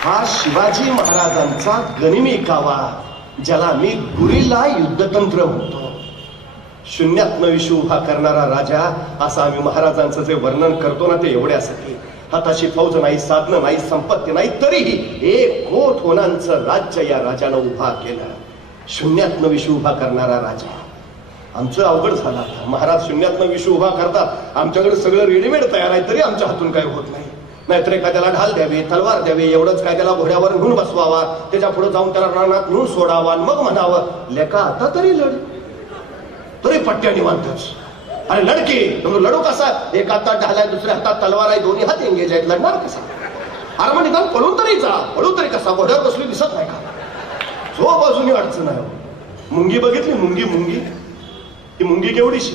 हा शिवाजी महाराजांचा गनिमी कावा, ज्याला मी गुरिल्ला युद्धतंत्र म्हणतो. शून्यातनं विश्व उभा करणारा राजा, असं आम्ही महाराजांचं जे वर्णन करतो ना, ते एवढ्यासाठी. हाताशी फौज नाही, साधनं नाही, संपत्ती नाही, तरीही 1 कोट होणांचं राज्य या राजानं उभा केलं. शून्यातनं विश्व उभा करणारा राजा. आमचं अवघड झालं. महाराज शून्यातनं विश्व उभा करतात, आमच्याकडे सगळं रेडीमेड तयार आहे, तरी आमच्या हातून काही होत नाही. नाहीतर एखाद्याला ढाल द्यावे, तलवार द्यावे, एवढंच काय त्याला घोड्यावर घेऊन बसवावा, त्याच्या पुढे जाऊन त्याला रानात घेऊन सोडावा, मग म्हणावं लेका आता तरी लढ, तरी पट्ट्या निवांतच. अरे लडके लढू कसा, एक हातात ढाल आहे, दुसऱ्या हातात तलवार आहे, दोन्ही हात एंगेज आहेत, लढणार कसा? अरे मग निदान पळून तरी जा. पळू तरी कसा? घोड्यावर बसली दिसत नाही का? जो बाजूनी अडचण आहे. मुंगी बघितली? मुंगी ती मुंगी केवढीशी,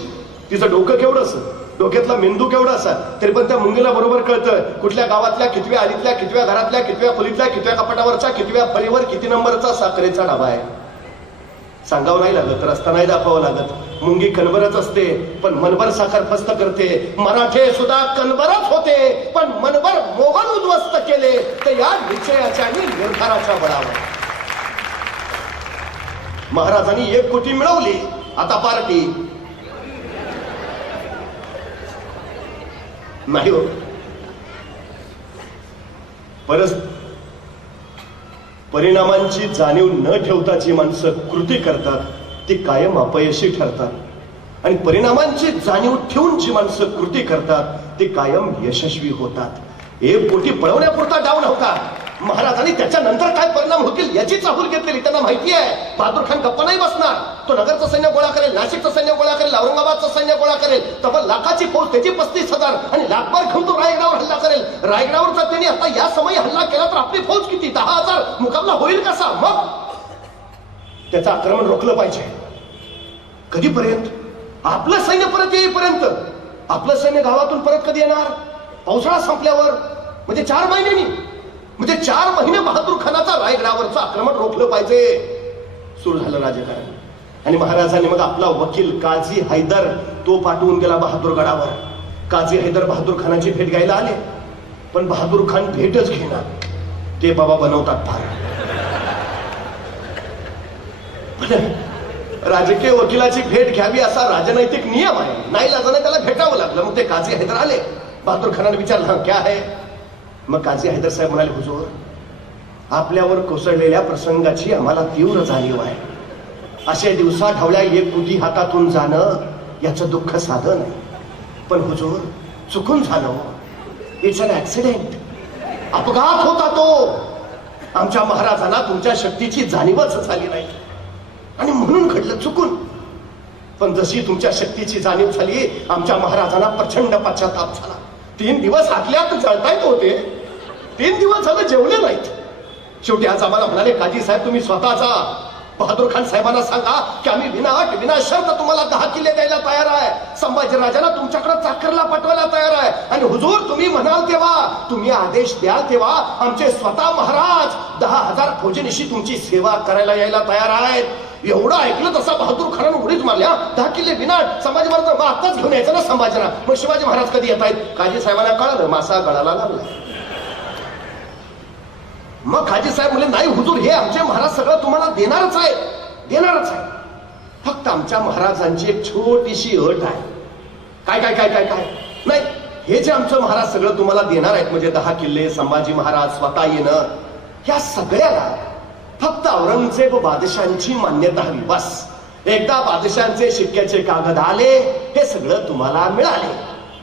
तिचं डोकं केवढं असं, डोक्यातला मेंदू केवढा असा, तरी पण त्या मुंगीला बरोबर कळतं कुठल्या गावातल्या कितव्या आलीतल्या, कितव्या घरातल्या, कितव्या खोलीतल्या, कितव्या कपाटावरच्या, कितव्या फळीवर किती नंबरचा साखरेचा डबा आहे. सांगावं नाही लागत, रस्ता नाही दाखवावं लागत. मुंगी कणबरच असते, पण मनभर साखर फस्त करते. मराठे सुद्धा कणबरच होते, पण मनभर मोगल उद्ध्वस्त केले, तर या निश्चयाच्या आणि निर्धाराच्या बळावर. महाराजांनी 1 कोटी मिळवली, आता पार्टी नाही हो. परिणामांची जाणीव न ठेवता जी माणसं कृती करतात ती कायम अपयशी ठरतात, आणि परिणामांची जाणीव ठेवून जी माणसं कृती करतात ती कायम यशस्वी होतात. 1 कोटी पळवण्यापुरता डाव नव्हता. महाराजांनी त्याच्यानंतर काय परिणाम होतील याची चाहूल घेतलेली. त्यांना माहिती आहे बहादूर खान गप्पा नाही बसणार. तो नगरचं सैन्य गोळा करेल, नाशिकचं सैन्य गोळा करेल, औरंगाबादचं सैन्य गोळा करेल, तब्बल लाखाची फौज, त्याची 35,000, आणि लाखभर घेऊन तो रायगडावर हल्ला करेल. रायगडावर जर त्यांनी आता या समयी हल्ला केला तर आपली फौज किती? 10,000. मुकाबला होईल कसा? मग त्याचं आक्रमण रोखलं पाहिजे. कधीपर्यंत? आपलं सैन्य परत येईपर्यंत. आपलं सैन्य गावातून परत कधी येणार? पावसाळा संपल्यावर, म्हणजे 4 महिन्यांनी. म्हणजे 4 महिने बहादूर खानाचा रायगडावरचं आक्रमण रोखलं पाहिजे. सुरू झालं राजकारण. आणि महाराजांनी मग आपला वकील काझी हैदर तो पाठवून गेला बहादूरगडावर. काझी हैदर बहादूर खानाची भेट घ्यायला आले, पण बहादूर खान भेटच घेणार. ते बाबा बनवतात फार. राजकीय वकिलाची भेट घ्यावी असा राजनैतिक नियम आहे. नाही लाजाने त्याला भेटावं लागलं. मग ते काझी हैदर आले. बहादूर खानाने विचारलं, हा क्या है? मग काझी हैदर साहेब म्हणाले, हुजूर, आपल्यावर कोसळलेल्या प्रसंगाची आम्हाला तीव्र जाणीव आहे. अशा दिवसा ढवळ्या 1 कोटी हातातून जाणं याचं दुःख साधं नाही, पण हुजूर चुकून झालं. It's an accident. अपघात होता तो. आमच्या महाराजांना तुमच्या शक्तीची जाणीवच झाली नाही, आणि म्हणून घडलं चुकून. पण जशी तुमच्या शक्तीची जाणीव झाली, आमच्या महाराजांना प्रचंड पश्चाताप झाला. 3 दिवस आतल्यात जळतायत होते. 3 दिवस झालं जेवले नाहीत. शेवटी आज आम्हाला म्हणाले, काझी साहेब तुम्ही स्वतः जा, बहादूर खान साहेबांना सांगा की आम्ही विनाअट विनाशर्त तुम्हाला 10 किल्ले द्यायला तयार आहे. संभाजीराजांना तुमच्याकडे चाकरला पाठवायला तयार आहे. आणि हुजूर तुम्ही म्हणाल तेव्हा, तुम्ही आदेश द्याल तेव्हा आमचे स्वतः महाराज 10,000 फौजेनिशी तुमची सेवा करायला यायला तयार आहेत. एवढं ऐकलं तसा बहादूर खानानं उडीच मारल्या. 10 किल्ले विनाट. संभाजी महाराज मग आताच घेऊन यायचं ना संभाजीला. मग शिवाजी महाराज कधी येत आहेत? काझी साहेबांना कळलं, मासा गळाला लागला. मग काझी साहेब म्हणले, नाही हुजूर, हे आमचे महाराज सगळं तुम्हाला देणारच आहे, देणारच आहे. फक्त आमच्या महाराजांची एक छोटीशी अट आहे. काय काय काय काय काय नाही, हे जे आमचं महाराज सगळं तुम्हाला देणार आहेत, म्हणजे 10 किल्ले, संभाजी महाराज स्वतः येणं, या सगळ्याला फक्त औरंगजेब बादशांची मान्यता हवी. बस एकदा बादशांचे शिक्क्याचे कागद आले, हे सगळं तुम्हाला मिळाले.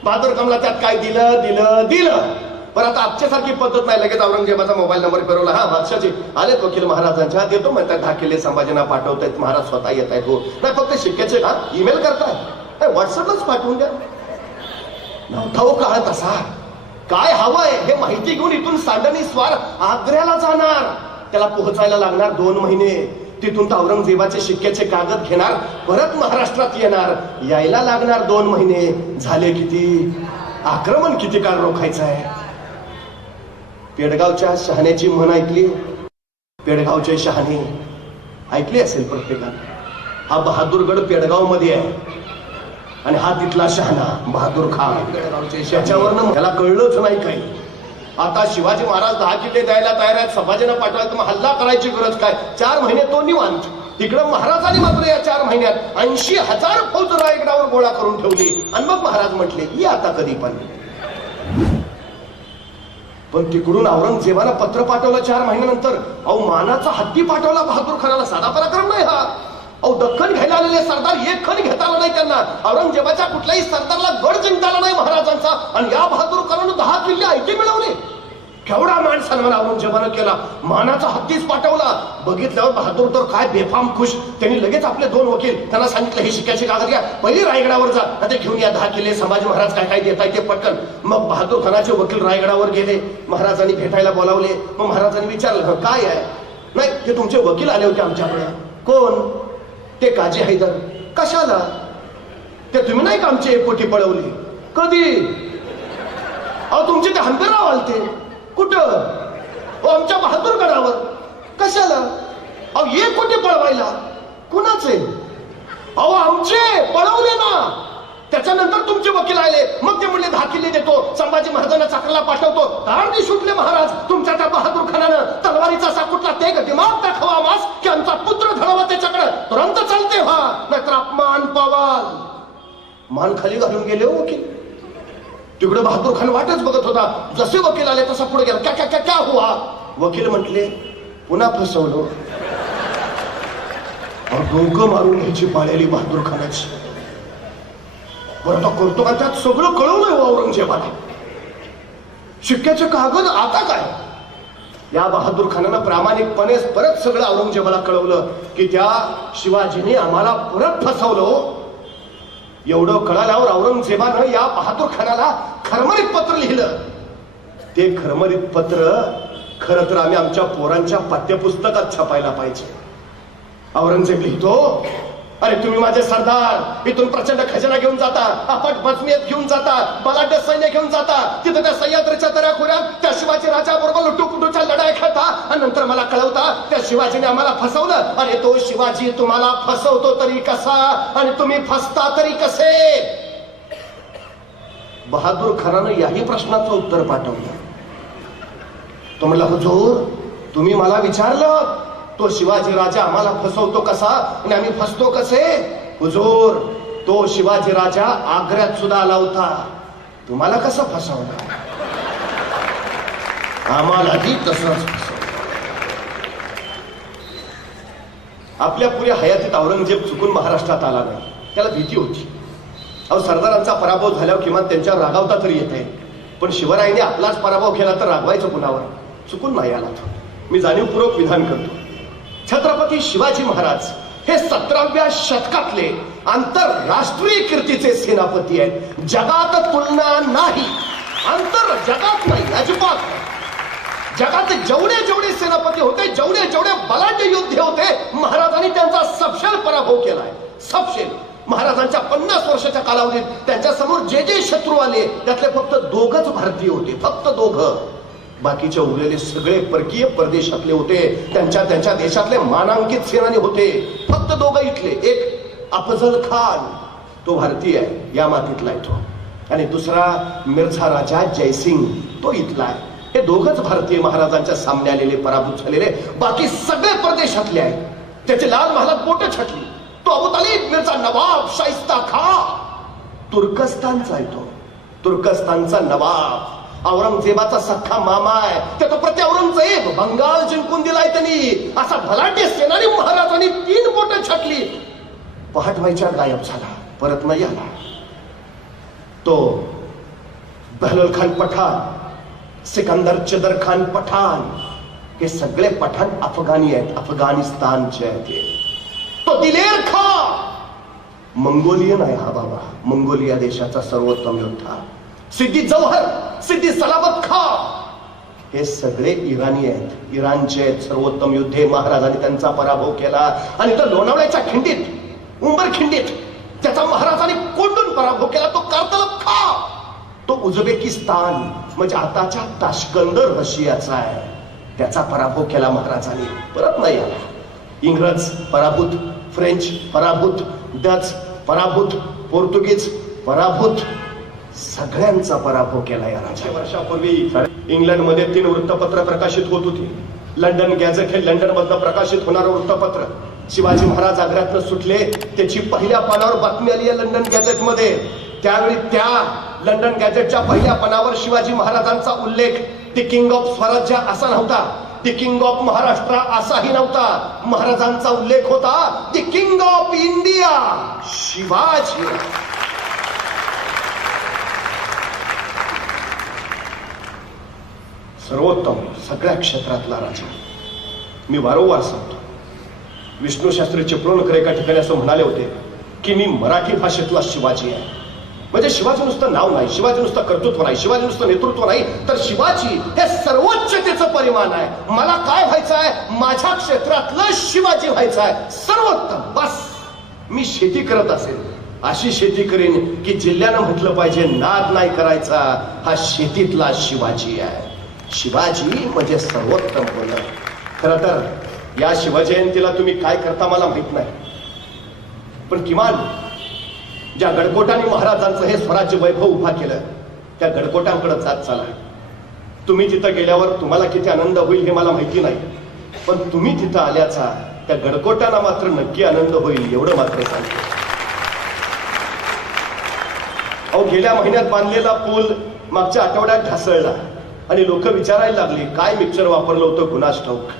बहादूर कमला त्यात काय दिलं दिलं दिलं. बरं, आता आजच्यासारखी पद्धत नाही, लगेच औरंगजेबाचा मोबाईल नंबर फिरवला, हा बादशाहजी आलेत वकील महाराजांच्या, देतो म्हणतात 10 किल्ले संभाजींना पाठवतायत, महाराज स्वतः येत आहेत. हो नाही, फक्त शिक्क्याचे का ईमेल करताय, व्हॉट्सअपच पाठवून द्या. नव्हता हो काळ तसा. काय हवंय हे माहिती घेऊन इथून सांडणी स्वार आग्र्याला जाणार. त्याला पोहोचायला लागणार 2 महिने. तिथून तर औरंगजेबाचे शिक्क्याचे कागद घेणार, परत महाराष्ट्रात येणार, यायला लागणार 2 महिने. झाले किती? आक्रमण किती काळ रोखायचं आहे? पेडगावच्या शहाण्याची म्हण ऐकली? पेडगावचे शहाणे ऐकली असेल प्रत्येकाने. हा बहादूरगड पेडगाव मध्ये आहे, आणि हा तिथला शहाणा बहादूर खान. त्याच्यावरनं त्याला कळलंच नाही काही. आता शिवाजी महाराज 10 किल्ले द्यायला तयार आहेत, संभाजीनं पाठवायला, तर मग हल्ला करायची गरज काय? 4 महिने तो निवांत. तिकडं महाराजांनी मात्र या 4 महिन्यात 80,000 फौज रायगडावर गोळा करून ठेवली. आणि मग महाराज म्हटले ये आता कधी पण तिकडून औरंगजेबानं पत्र पाठवलं 4 महिन्यानंतर. अहो मानाचा हत्ती पाठवला बहादूर खानाला. साधा पराक्रम नाही हा. अहो दख्खन घ्यायला आलेले सरदार एक खण घेता आला नाही त्यांना. औरंगजेबाच्या कुठल्याही सरदारला गड जिंकता आला नाही महाराजांचा. आणि या बहादूर खानानं 10 किल्ले ऐके मिळवले. केवढा मान सन्मान औरंगजेबानं केला. मानाचा हत्तीच पाठवला. बघितल्यावर बहादूर तर काय बेफाम खुश. त्यांनी लगेच आपले 2 वकील त्यांना सांगितलं, हे शिक्क्याची कागद घ्या, पहिली रायगडावर जा, ते घेऊन या 10 किल्ले, संभाजी महाराज काय काय देताय ते पटकन. मग बहादूर खानाचे वकील रायगडावर गेले. महाराजांनी भेटायला बोलावले. मग महाराजांनी विचारलं काय आहे? नाही, ते तुमचे वकील आले होते आमच्याकडे. कोण? ते काजी हैदर. कशाला? ते तुम्ही नाही का आमची एकोटी पळवली? कधी? अहो तुमचे ते हंबीरराव आलते. कुठं? आमच्या बहादूरगडावर. कशाला? अहो एक कोटी पळवायला. कुणाचे? अहो आमचे पळवले ना. त्याच्यानंतर तुमचे वकील आले. मग ते म्हणले 10 किल्ले देतो, संभाजी महाराजांना चाकरला पाठवतो. तारणी सुटले महाराज. तुमच्या त्या बहादूर खानानं तलवारीचा साकुटला ते दिमाग दाखवा मास की आमचा पुत्र धडावा त्याच्याकडे तुरंत चालते व्हा, नाहीतर अपमान पावाल. मान खाली घालून गेले वकील. तिकडे बहादूर खान वाटच बघत होता. जसे वकील आले तसा पुढे गेला. क्या क्या क्या क्या हुआ? वकील म्हटले पुन्हा फसवलो. डोकं मारून घ्यायची पाळलेली बहादूर खानाची. बरं करतो का? त्यात सगळं कळवलंय औरंगजेबाला. शिक्क्याचे कागद आता काय? या बहादूर खानानं प्रामाणिकपणे परत सगळं औरंगजेबाला कळवलं की त्या शिवाजीने आम्हाला परत फसवलं. एवढं कळाल्यावर औरंगजेबानं या बहादूर खानाला खरमरीत पत्र लिहिलं. ते खरमरीत पत्र खरं तर आम्ही आमच्या पोरांच्या पाठ्यपुस्तकात छापायला पाहिजे. औरंगजेब लिहितो, अरे तुम्ही माझे सरदार, इथून प्रचंड खजाना घेऊन जाता, अफाट बचमियत घेऊन जाता, बलाढ्य सैन्य घेऊन जाता, तिथे त्या सह्याद्रीच्या दऱ्याखोऱ्यात त्या शिवाजी राजाबरोबर लुटूपुटूच्या लढाई खेळता आणि नंतर मला कळवता त्या शिवाजीने आम्हाला फसवलं. अरे तो शिवाजी तुम्हाला फसवतो तरी कसा आणि तुम्ही फसता तरी कसे? बहादूर खानानं याही प्रश्नाचं उत्तर पाठवलं. तो म्हणला, हुजूर तुम्ही मला विचारलं तो शिवाजी राजा आम्हाला फसवतो कसा आणि आम्ही फसतो कसे? हुजूर तो शिवाजी राजा आग्र्यात सुद्धा आला होता, तुम्हाला कसं फसवलं? आम्हालाही तसंच फसवलं. आपल्या पुऱ्या हयातीत औरंगजेब चुकून महाराष्ट्रात आला नाही. त्याला भीती होती. अहो सरदारांचा पराभव झाल्यावर किमान त्यांच्यावर रागावता तरी येते. पण शिवरायांनी आपलाच पराभव केला तर रागवायचं कुणावर? चुकून नाही आला तो. मी जाणीवपूर्वक विधान करतो. छत्रपती शिवाजी महाराज हे 17व्या शतकातले आंतरराष्ट्रीय कीर्तीचे सेनापती आहेत. जगात तुलना नाही, आंतर जगात नाही, अजिबात नाही. जगात जेवढे जेवढे सेनापती होते, जेवढे जेवढे बलाढ्य योद्धे होते, महाराजांनी त्यांचा सपशेल पराभव केलाय. सपशेल. महाराजांच्या 50 वर्षाच्या कालावधीत त्यांच्या समोर जे जे शत्रू आले त्यातले फक्त 2च भारतीय होते, फक्त 2. बाकीचे उरलेले सगळे परकीय परदेशातले होते. त्यांच्या त्यांच्या देशातले मानांकित सेनानी होते. फक्त 2 इथले. एक अफजल खान, तो भारतीय आहे, या मातीतला आहे तो. आणि दुसरा मिर्झा राजा जयसिंग, तो इथला आहे. हे 2च भारतीय महाराजांच्या सामने आलेले, पराभूत झालेले. बाकी सगळे परदेशातले आहेत. त्याचे लाल महालात बोट छाटली. तो अबू तालिब, मिर्झा नवाब, शाइस्ता खान, तुर्कस्तानचा आहे तो. तुर्कस्तानचा नवाब औरंगजेबाचा सख्खा मामा आहे. त्या तो प्रति औरंगजेब बंगाल जिंकून दिलाय त्यांनी. असा भलाढ्य सेनानी महाराजांनी 3 बोटं छाटली. पहाट व्हायच्या गायब झाला, परत नाही आला. तो बहलोल खान पठाण, सिकंदर चदर खान पठाण, हे सगळे पठाण अफगाणी आहेत, अफगाणिस्तानचे आहेत. तो दिलेर खान मंगोलियन आहे. हा बाबा मंगोलिया देशाचा सर्वोत्तम योद्धा. सिद्दी जौहर, सिद्दी सलामत खान, हे सगळे इराणी आहेत, इराणचे आहेत, सर्वोत्तम योद्धे. महाराजांनी त्यांचा पराभव केला. आणि तो लोणावळ्याच्या खिंडीत, उंबर खिंडीत त्याचा महाराजांनी कोंडून पराभव केला. तो कारतलब खान, तो उझबेकिस्तान म्हणजे आताच्या ताश्कंद रशियाचा आहे, त्याचा पराभव केला महाराजांनी. परत नाही आला. इंग्रज पराभूत, फ्रेंच पराभूत, डच पराभूत, पोर्तुगीज पराभूत. सगळ्यांचा पराभव केला या राजा. वर्षापूर्वी इंग्लंडमध्ये 3 वृत्तपत्र प्रकाशित होत होती. लंडन गॅझेट हे लंडन मधनं प्रकाशित होणारं वृत्तपत्र. शिवाजी महाराज आग्र्यातनं सुटले त्याची पहिल्या पानावर बातमी आली आहे लंडन गॅझेट मध्ये. त्यावेळी त्या लंडन गॅझेटच्या पहिल्या पानावर शिवाजी महाराजांचा उल्लेख द किंग ऑफ स्वराज्य असा नव्हता, द किंग ऑफ महाराष्ट्र असाही नव्हता. महाराजांचा उल्लेख होता the king of India Shivaji. सर्वोत्तम सगळ्या क्षेत्रातला राजा. मी वारंवार सांगतो, विष्णू शास्त्री चिपळूणकर एका ठिकाणी असं म्हणाले होते की मी मराठी भाषेतला शिवाजी आहे. म्हणजे शिवाजी नुसतं नाव नाही, शिवाजी नुसतं कर्तृत्व नाही, शिवाजी नुसतं नेतृत्व नाही, तर शिवाजी हे सर्वोच्चतेचं परिमाण आहे. मला काय व्हायचं आहे? माझ्या क्षेत्रातलं शिवाजी व्हायचं आहे, सर्वोत्तम. बस मी शेती करत असेल अशी शेती करेन की जिल्ह्यानं म्हटलं पाहिजे नाद नाही करायचा, हा शेतीतला शिवाजी आहे. शिवाजी म्हणजे सर्वोत्तम बोलणं. खरं तर या शिवजयंतीला तुम्ही काय करता मला माहित नाही, पण किमान ज्या गडकोटाने महाराजांचं हे स्वराज्य वैभव उभा केलं त्या गडकोटांकडे जात चला. तुम्ही तिथं गेल्यावर तुम्हाला किती आनंद होईल हे मला माहिती नाही, पण तुम्ही तिथं आल्याचा त्या गडकोटांना मात्र नक्की आनंद होईल एवढं मात्र सांगतो. अहो, गेल्या महिन्यात बांधलेला पूल मागच्या आठवड्यात ढासळला आणि लोक विचारायला लागली काय मिक्सर वापरलं होतं कुणास ठाऊक.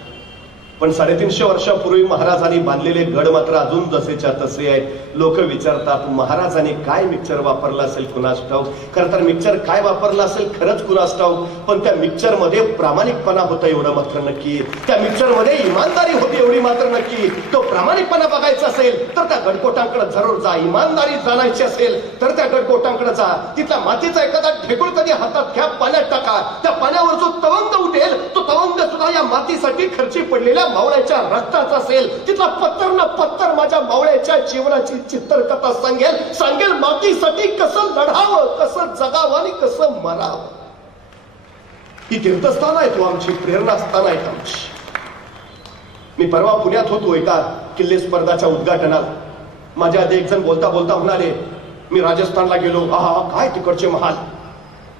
पण 350 वर्षापूर्वी महाराजांनी बांधलेले गड मात्र अजून जसेच्या तसे आहेत. लोक विचारतात महाराजांनी काय मिक्सर वापरला असेल कुणास ठाऊक. खरं तर मिक्सर काय वापरला असेल खरंच कुणास ठाऊक, पण त्या मिक्सर मध्ये प्रामाणिकपणा होता एवढं मात्र नक्की. त्या मिक्सर मध्ये इमानदारी होती एवढी मात्र नक्की. तो प्रामाणिकपणा बघायचा असेल तर त्या गडकोटांकडे जरूर जा. इमानदारी जाणायची असेल तर त्या गडकोटांकडे जा. तिथला मातीचा एखादा ढेकूळ कधी हातात घ्या, पाण्यात टाका. त्या पाण्यावर जो तवंग उठेल तो तवंग सुद्धा या मातीसाठी खर्ची पडलेल्या मावळ्याच्या रक्ताचा असेल. तिथला पत्तर ना पत्तर माझ्या मावळ्याच्या जीवनाची चित्रकथा सांगेल मातीसाठी कसं लढावं, कसं जगावं आणि कसं मरावं. ही तीर्थस्थान आहे, तो आमची प्रेरणास्थान आहेत आमची. मी परवा पुण्यात होतो एका किल्ले स्पर्धाच्या उद्घाटनाला. माझ्या आधी एक जण बोलता बोलता म्हणाले मी राजस्थानला गेलो, आहा काय तिकडचे महाल,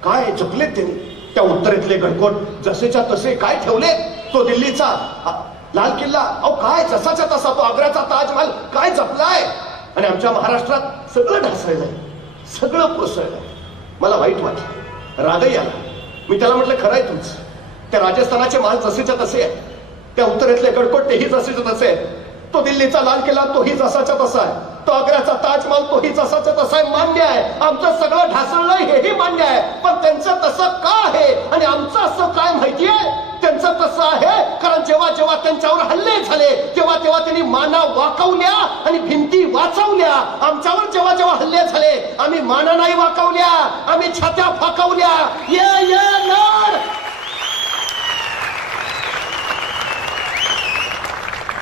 काय जपलेत त्यांनी. त्या उत्तरेतले गडकोट जसेच्या तसे काय ठेवले. तो दिल्लीचा लाल किल्ला, अहो काय जसाच्या तसा. तो आग्र्याचा ताजमहल काय जपलाय. आणि आमच्या महाराष्ट्रात सगळं ढासळलंय, सगळं कोसळलंय. मला वाईट वाटलं, रागही आला. मी त्याला म्हटलं खरंय तुमचं, त्या राजस्थानाचे महाल जसेच्या तसे आहेत, त्या उत्तरेतले गडकोट तेही जसेच्या तसे आहेत, तो दिल्लीचा लाल किल्ला तोही जसाच्या तसा आहे, तो आग्र्याचा ताजमहल तोही जसाच्या तसा आहे. मान्य आहे आमचं सगळं ढासळलंय, हेही मान्य आहे. पण त्यांचं तसं का आहे आणि आमचं असं काय माहिती आहे. त्यांचं तसं आहे कारण जेव्हा जेव्हा त्यांच्यावर हल्ले झाले तेव्हा तेव्हा त्यांनी माना वाकवल्या आणि भिंती वाचवल्या. आमच्यावर जेव्हा जेव्हा हल्ले झाले आम्ही माना नाही वाकवल्या, आम्ही छात्या फाकवल्या.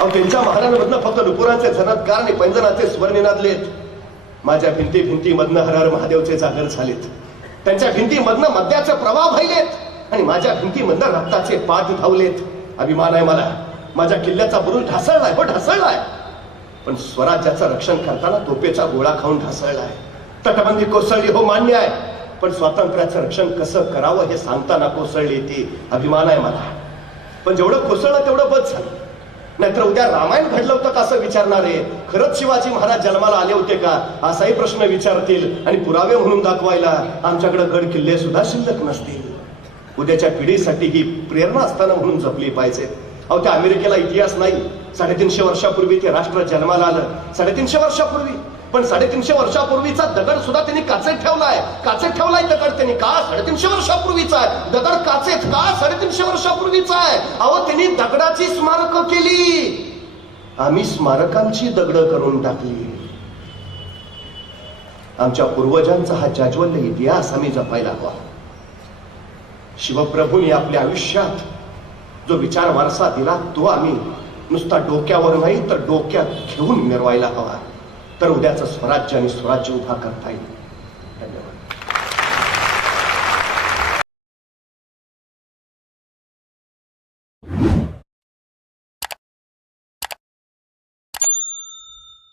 त्यांच्या महाराजांमधनं फक्त नुपुरांचे झनत्कार आणि पैंजनाचे स्वर निनादलेत. माझ्या भिंती मधनं हर हर महादेवचे जागर झालेत. त्यांच्या भिंतीमधनं मद्याचे प्रवाह व्हायलेत आणि माझ्या भिंतीमधनं रक्ताचे पाठ धावलेत. अभिमान आहे मला, माझ्या किल्ल्याचा बुरुज ढासळलाय, हो ढासळलाय, पण स्वराज्याचं रक्षण करताना तोपेचा गोळा खाऊन ढासळलाय. तटबंदी कोसळली, हो मान्य आहे, पण स्वातंत्र्याचं रक्षण कसं करावं हे सांगताना कोसळली ती. अभिमान आहे मला. पण जेवढं कोसळलं तेवढं बस झालं. नाहीतर उद्या रामायण घडलं होतं का असं विचारणारे, खरंच शिवाजी महाराज जन्माला आले होते का असाही प्रश्न विचारतील. आणि पुरावे म्हणून दाखवायला आमच्याकडे गड किल्ले सुद्धा शिल्लक नसतील. उद्याच्या पिढीसाठी ही प्रेरणा असताना म्हणून जपली पाहिजे. अहो त्या अमेरिकेला इतिहास नाही. 350 वर्षापूर्वी ते राष्ट्र जन्माला आलं, 350 वर्षापूर्वी. पण 350 वर्षापूर्वीचा दगड सुद्धा त्यांनी काचेत ठेवलाय दगड त्यांनी. का 350 वर्षापूर्वीचा आहे दगड काचेत, का 350 वर्षापूर्वीचा आहे. अहो त्यांनी दगडाची स्मारकं केली, आम्ही स्मारकांची दगड करून टाकली. आमच्या पूर्वजांचा हा जाज्वल्य इतिहास आम्ही जपायला हवा. शिवप्रभूंनी आपल्या आयुष्यात जो विचार वारसा दिला तो आम्ही नुसता डोक्यावर नाही तर डोक्यात घेऊन मिरवायला हवा. तर उद्याचं स्वराज्य आणि स्वराज्य उभा करता येईल. धन्यवाद.